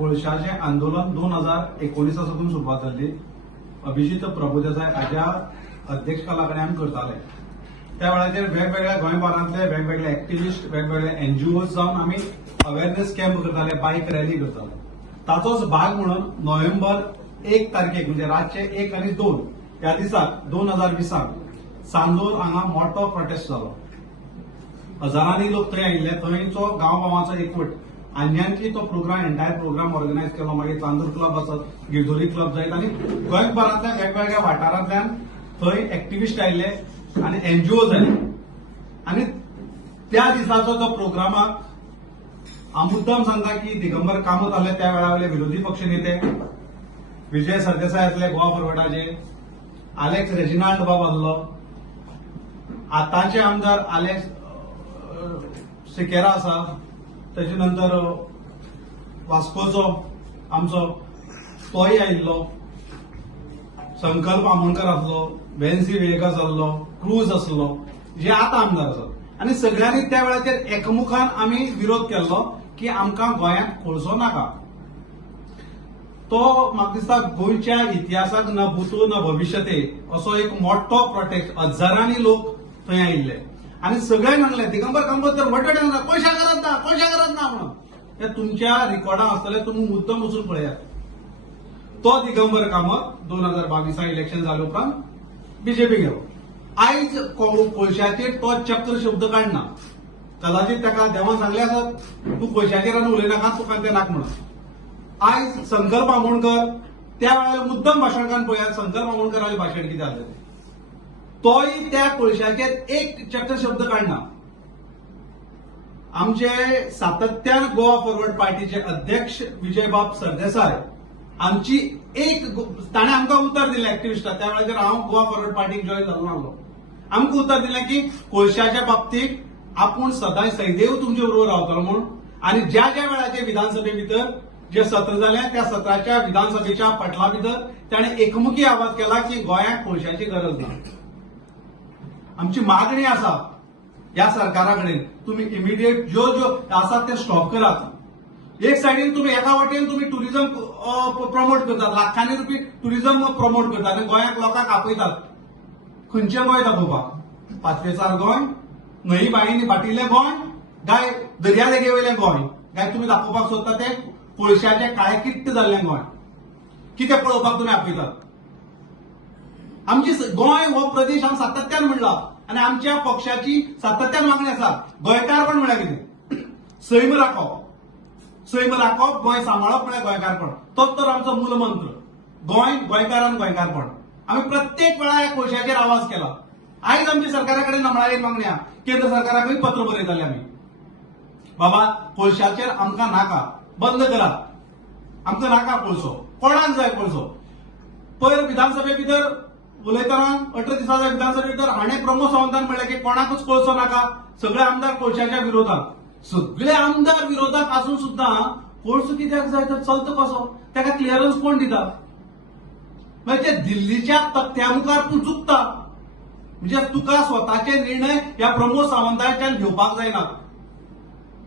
कोळशाचे आंदोलन 2019 साकून सुरवात जाल्ली. अभिजित प्रभुदेसाय हाज्या अध्यक्षकालाकडे आमी करताले. त्या वेळाचेर वेगवेगळ्या गोंयभरांतले वेगवेगळे एक्टिव्हिस्ट, वेगवेगळे एनजीओज जावन आमी अवेअरनेस कॅम्प करताले, बायक रॅली करताले. ताचोच भाग म्हणून नोव्हेंबर 1 तारखेक म्हणजे रातचे 1 आनी 2 ह्या दिसाक 2020 चांदोर हांगा मोठो प्रोटेस्ट जालो. हजारांनी लोक थंय आयिल्ले. थंयचो गांवभावांचो एकवट आंज्यांची तो प्रोग्राम, एंटायर प्रोग्राम ऑर्गनायज केलो. मागीर चांदोर क्लब आसत, गिरजोरी क्लब जायत आनी गोंयभरांतल्या वेगवेगळ्या वाठारांतल्यान थंय एक्टिव्हिस्ट आयिल्ले आनी एनजीओज आयले. आनी त्या दिसाचो जो प्रोग्रामाक हांव मुद्दम सांगता की दिगंबर कामत आसले त्या वेळावयले विरोधी पक्ष नेते, विजय सरदेसाय आसले गोवा फॉरवर्डाचे, आलेक्स रेजिनाल्ड बाब आसलो, आतांचे आमदार आलेक्स सिकेरा आसा, तेजे नंतर वास्कोचो आमचो तोय आयिल्लो, संकल्प आमोणकर आसलो, वेन्सी वेगस आसलो, क्रूज आसलो, जे आतां आमदार आसात. आनी सगळ्यांनी त्या वेळाचेर एकमुखान आमी विरोध केल्लो की आमकां गोंयांत कोळसो नाका. तो म्हाका दिसता गोंयच्या इतिहासाक न भूतो न भविष्यते असो एक मोठो प्रोटेस्ट. हजारांनी लोक थंय आयिल्ले आनी सगळ्यांक सांगले दिगंबर कामत तर वटवटे सांगता कोळशा करत ना म्हणून. हे तुमच्या रिकॉर्डां आसतले, तुमी मुद्दम वचून पळयात. तो दिगंबर कामत 2022 इलेक्शन जाले उपरांत बीजेपी गेलो. आयज कोळशाचेर तो चक्र शब्द काडना. कदाचित ताका देवान सांगले आसत तूं कोळशाचेर आनी उलयनाका, तुका ते नाक म्हणून. आयज संकल्प आमोणकर त्या वेळार मुद्दम भाशण काडून पळयात. संकल्प आमोणकराचें भाशण कितें जालें तें. तोय त्या कोळशाचेर एक चक्र शब्द काडना. आमचे सातत्यान गोवा फॉरवर्ड पार्टीचे अध्यक्ष विजयबाब सरदेसाय आमची एक ताणें आमकां उतर दिलें एक्टिव्हिस्टां. त्या वेळाचेर हांव गोवा फॉरवर्ड पार्टीक जॉयन जालो नासलो. आमकां उतर दिलें की कोळशाच्या बाबतीत आपूण सदांच सैदेव तुमचे बरोबर रावतलो म्हणून. आनी ज्या ज्या वेळाचेर विधानसभे भितर जे सत्र जालें त्या सत्राच्या विधानसभेच्या पटला भितर ताणें एकमुखी आवाज केला की गोंयांत कोळशाची गरज ना. आमची मागणी आसा ह्या सरकारा कडेन, तुमी इमिडिएट ज्यो आसात ते स्टॉप करात. एक सायडीन तुमी एका वटेन तुमी टुरिझम प्रमोट करतात, लाखांनी रुपये टुरिझम प्रमोट करतात आनी गोंयाक लोकांक आपयतात. खंयचें गोंय दाखोवपाक? पाचवेचार गोंय, न्हंय बांयनी बाटिल्लें गोंय, काय दर्यादेगे वयलें गोंय, काय तुमी दाखोवपाक सोदता तें कोळशाचें काळेकिट्ट जाल्लें गोंय? कितें पळोवपाक तुमी आपयतात? आमची गोंय हो प्रदेश हांव सातत्यान म्हणला आनी आमच्या पक्षाची सातत्यान मागणी आसा. गोंयकारपण म्हळ्यार कितें? सैम राखप, सैम राखप, गोंय सांबाळप म्हळ्यार गोंयकारपण. तोच तर आमचो मूलमंत्र. गोंय, गोंयकारान गोंयकारपण. आमी प्रत्येक वेळार ह्या कोळशाचेर आवाज केला. आयज आमची सरकारा कडेन नमळायेन मागणी आहा. केंद्र सरकाराकूय पत्र बरयताले आमी, बाबा कोळशाचेर आमकां नाका, बंद करात, आमकां नाका कोळसो, कोणाक जाय कोळसो. पयर विधानसभे भितर उलयतना 18 दिसाच्या विधानसभे भितर हाणें प्रमोद सावंतान म्हणलें की कोणाकूच कोळसो नाका, सगळे आमदार कोळशाच्या विरोधात. सगळे आमदार विरोधात आसून सुद्धा कोळसो कित्याक जाय तर चलता कसो? ताका क्लिअरन्स कोण दिता? म्हणजे दिल्लीच्या तख्त्या मुखार तूं चुकता. म्हणजे तुका स्वताचे निर्णय ह्या प्रमोद सावंताच्यान घेवपाक जायना.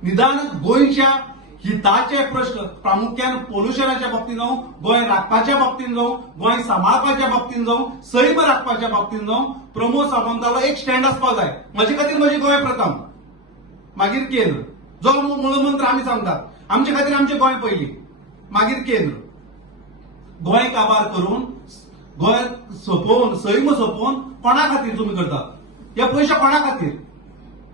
निदान गोंयच्या हिताचे प्रश्न, प्रामुख्यान पोल्युशनाच्या बाबतीत जावं, गोंय राखपाच्या बाबतीत जावं, गोंय सांबाळपाच्या बाबतीत जावं, सैम राखपाच्या बाबतीत जावं, प्रमोद सावंतालो एक स्टँड आसपाक जाय. म्हजे खातीर म्हजी गोंय प्रथम, मागीर केंद्र. जो मूलमंत्र आमी सांगतात, आमचे खातीर आमचें गोंय पयलीं, मागीर केंद्र. गोंय काबार करून, गोंय सोपोवन, सैम सोपोवन कोणा खातीर तुमी करतात? हे पयशे कोणा खातीर?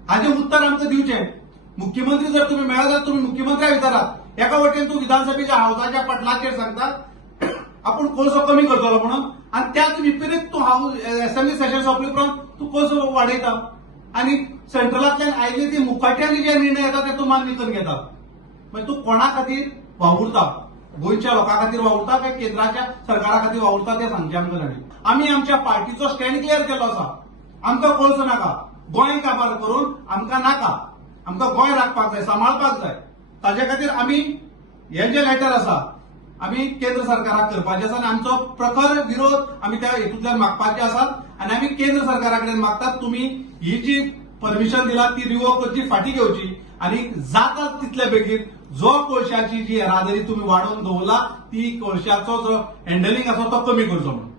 हाजें उत्तर आमकां दिवचें. मुख्यमंत्री जर तुम्ही मेळ्ळा तर तुम्ही मुख्यमंत्र्या विचारात. एका वटेन तूं विधानसभेच्या हावसाच्या पटलाचेर सांगतात आपूण कोळसो कमी करतलो म्हणून, आनी त्याच विपरीत तूं असेंब्ली सेशन सोंपले उपरांत तूं कोळसो वाडयता आनी सेंट्रलांतल्यान आयिल्ले ती मुखाट्यांनी जे निर्णय येता ते तूं मान्य करून घेता. मागीर तूं कोणा खातीर वावुरता? गोंयच्या लोकां खातीर वावुरता काय केंद्राच्या सरकारा खातीर वावुरता तें सांगचें आमकां जाय. आमी आमच्या पार्टीचो स्टँड क्लियर केलो आसा. आमकां कोळसो नाका, गोंय काबार करून आमकां नाका, आमकां गोंय राखपाक जाय, सांबाळपाक जाय. ताजे खातीर आमी हे जे लेटर आसा आमी केंद्र सरकाराक करपाचें आसा आनी आमचो प्रखर विरोध आमी त्या हेतूंतल्यान मागपाचे आसात. आनी आमी केंद्र सरकारा कडेन मागतात तुमी ही जी परमिशन दिला ती रिवोक करची, फाटी घेवची आनी जाता तितले बेगीन जो कोळशाची जी येरादारी तुम्ही वाडोवन दवरला ती कोळशाचो जो हँडलिंग आसा तो कमी करचो म्हणून